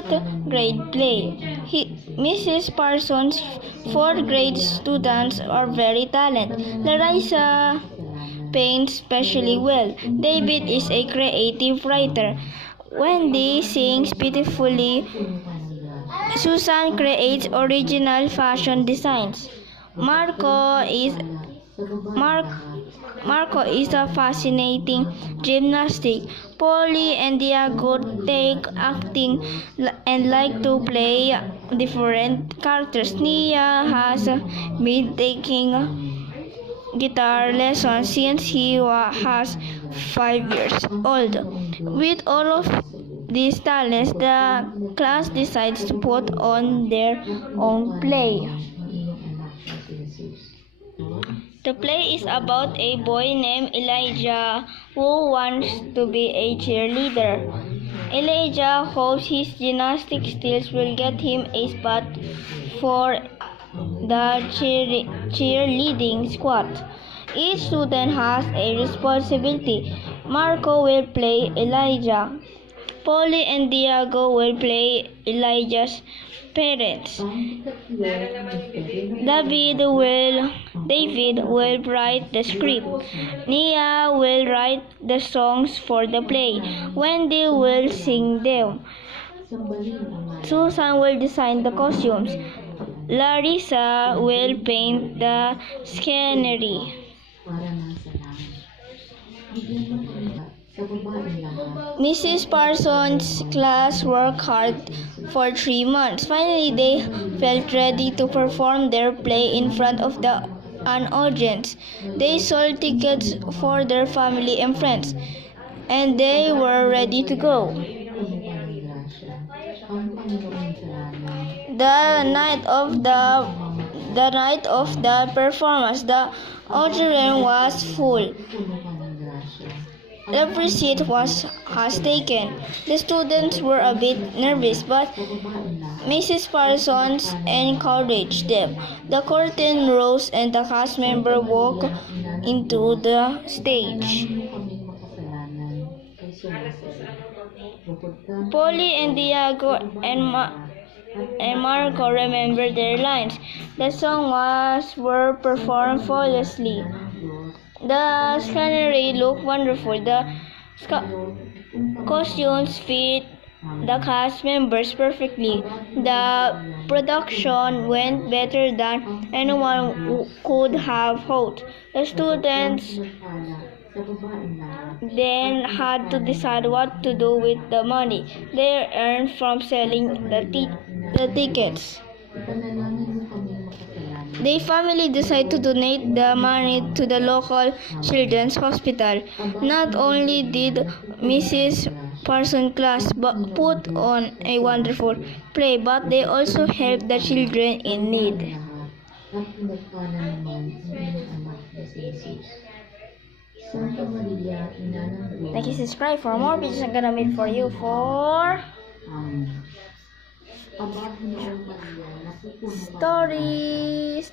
fourth grade play. Mrs. Parsons' fourth grade students are very talented. Larissa paints especially well. David is a creative writer. Wendy sings beautifully. Susan creates original fashion designs. Mark, Marco is a fascinating gymnastic. Polly and Diego take acting and like to play different characters. Nia has been taking guitar lessons since he was 5 years old. With all of these talents, the class decides to put on their own play. The play is about a boy named Elijah who wants to be a cheerleader. Elijah hopes his gymnastic skills will get him a spot for the cheerleading squad. Each student has a responsibility. Marco will play Elijah. Polly and Diego will play Elijah's parents. David will write the script. Nia will write the songs for the play. Wendy will sing them. Susan will design the costumes. Larissa will paint the scenery. Mrs. Parsons' class worked hard for 3 months. Finally, they felt ready to perform their play in front of an audience. They sold tickets for their family and friends, and they were ready to go. The night of the performance, the auditorium was full. Every seat was taken. The students were a bit nervous, but Mrs. Parsons encouraged them. The curtain rose and the cast member walked into the stage. Polly and Diego and Marco remembered their lines. The songs were performed flawlessly. The scenery looked wonderful. The costumes fit the cast members perfectly. The production went better than anyone could have hoped. The students then had to decide what to do with the money they earned from selling the tickets. The family decided to donate the money to the local children's hospital. Not only did Mrs. Parsons' class put on a wonderful play, but they also helped the children in need. Like and subscribe for more videos I'm gonna make for you for stories.